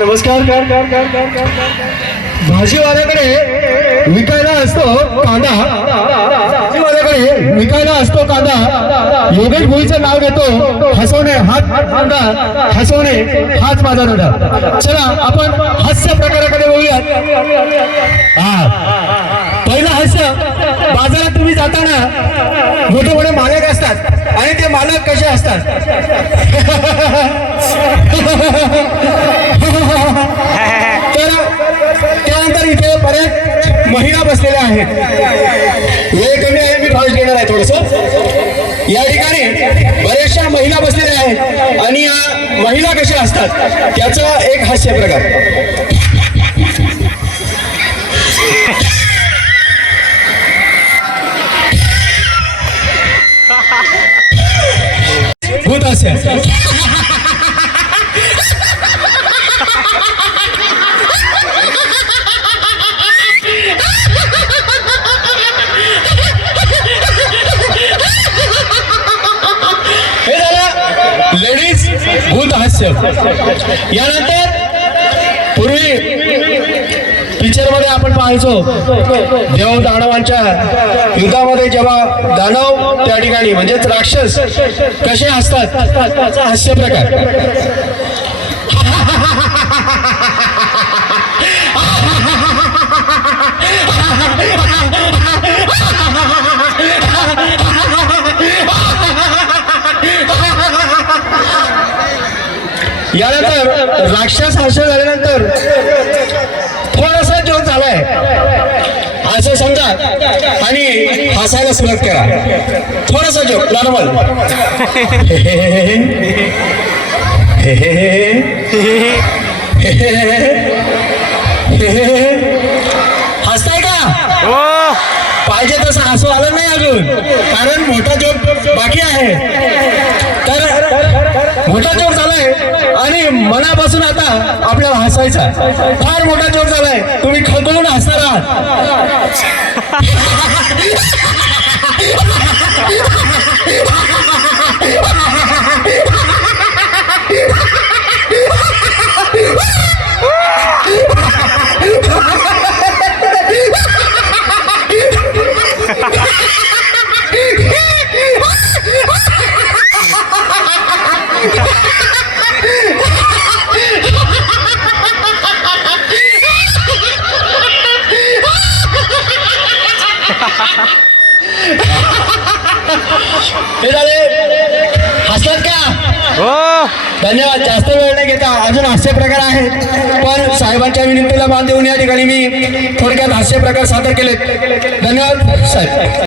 नमस्कार. भाजीवाल्याकडे विकायला असतो कांदा, भाजीवाल्याकडे विकायला असतो कांदा. योगेश भोईचं नाव घेतो. हसवणे हाच कांदा, हसवणे हाच माझा धडा. चला आपण हास्य प्रकाराकडे वळूयात. पहिलं हास्य, बाजारात तुम्ही जाताना मोठे मोठे मालक असतात आणि ते मालक कसे असतात. तर त्यानंतर इथे बऱ्याच महिला बसलेल्या आहेत. वेळ कमी आहे, मी फास्ट घेणार आहे थोडस. या ठिकाणी बऱ्याचशा महिला बसलेल्या आहेत आणि या महिला कशा असतात त्याचा एक हास्य प्रकार. भूत हास्य. हे झालं लेडीज भूत हास्य. यानंतर पूर्वी पिक्चर मध्ये आपण पाहायचो देव दानवांच्या युद्धामध्ये जेव्हा दानव त्या ठिकाणी म्हणजेच राक्षस कसे असतात त्याचा हास्य प्रकार. यानंतर राक्षस हास्य झाल्यानंतर थोडासा जोक झालाय असं समजा आणि हसायला सुरुवात करा. थोडासा जोक नॉर्मल. हसताय का? पाहिजे तसं हसू आलं नाही अजून, कारण मोठा जोक बाकी आहे. तर मोठा जोक झालाय आणि मनापासून आता आपल्याला हसायचा. फार मोठा जोक झालाय, तुम्ही खळखळून हसणार आहात. हे झाले हसतात का? धन्यवाद. जास्त वेळ नाही घेता, अजून हास्य प्रकार आहेत पण साहेबांच्या विनंतीला मान देऊन या ठिकाणी मी थोडक्यात हास्य प्रकार सादर केलेत. धन्यवाद साहेब.